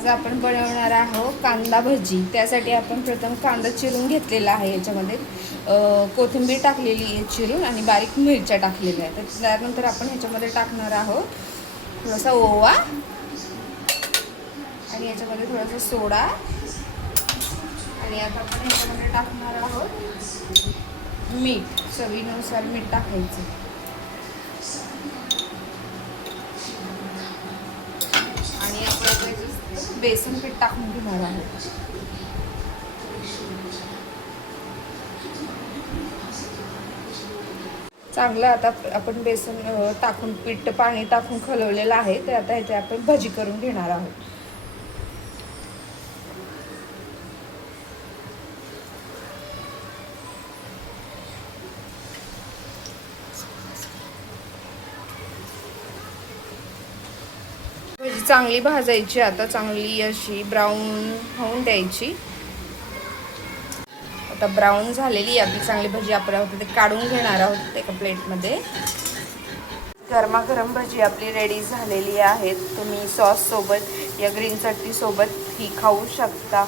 आज आपण बनवणार आहोत कांदा भजी। त्यासाठी आपण प्रथम कांदा चिरून घेतलेला आहे, याच्यामध्ये कोथिंबीर टाकलेली आहे चिरून आणि बारीक मिरच्या टाकलेल्या आहेत। तर त्यानंतर आपण ह्याच्यामध्ये टाकणार आहोत थोडासा ओवा आणि याच्यामध्ये थोडासा सोडा आणि आता आपण ह्याच्यामध्ये टाकणार आहोत मीठ, चवीनुसार मीठ टाकायचं आणि आपण बेसन पीठ टाकून घेणार आहोत। चांगलं आता आपण बेसन टाकून पीठ पाणी टाकून खलवलेलं आहे, तर आता इथे आपण भजी करून घेणार आहोत। भजी चांगली भाजायची, आता चांगली अशी ब्राऊन होऊन द्यायची। आता ब्राऊन झालेली आपली चांगली भजी आपण ते काढून घेणार आहोत एका प्लेटमध्ये। गरमागरम भजी आपली रेडी झालेली आहेत। तुम्ही सॉस सोबत या ग्रीन चटणी सोबत ही खाऊ शकता।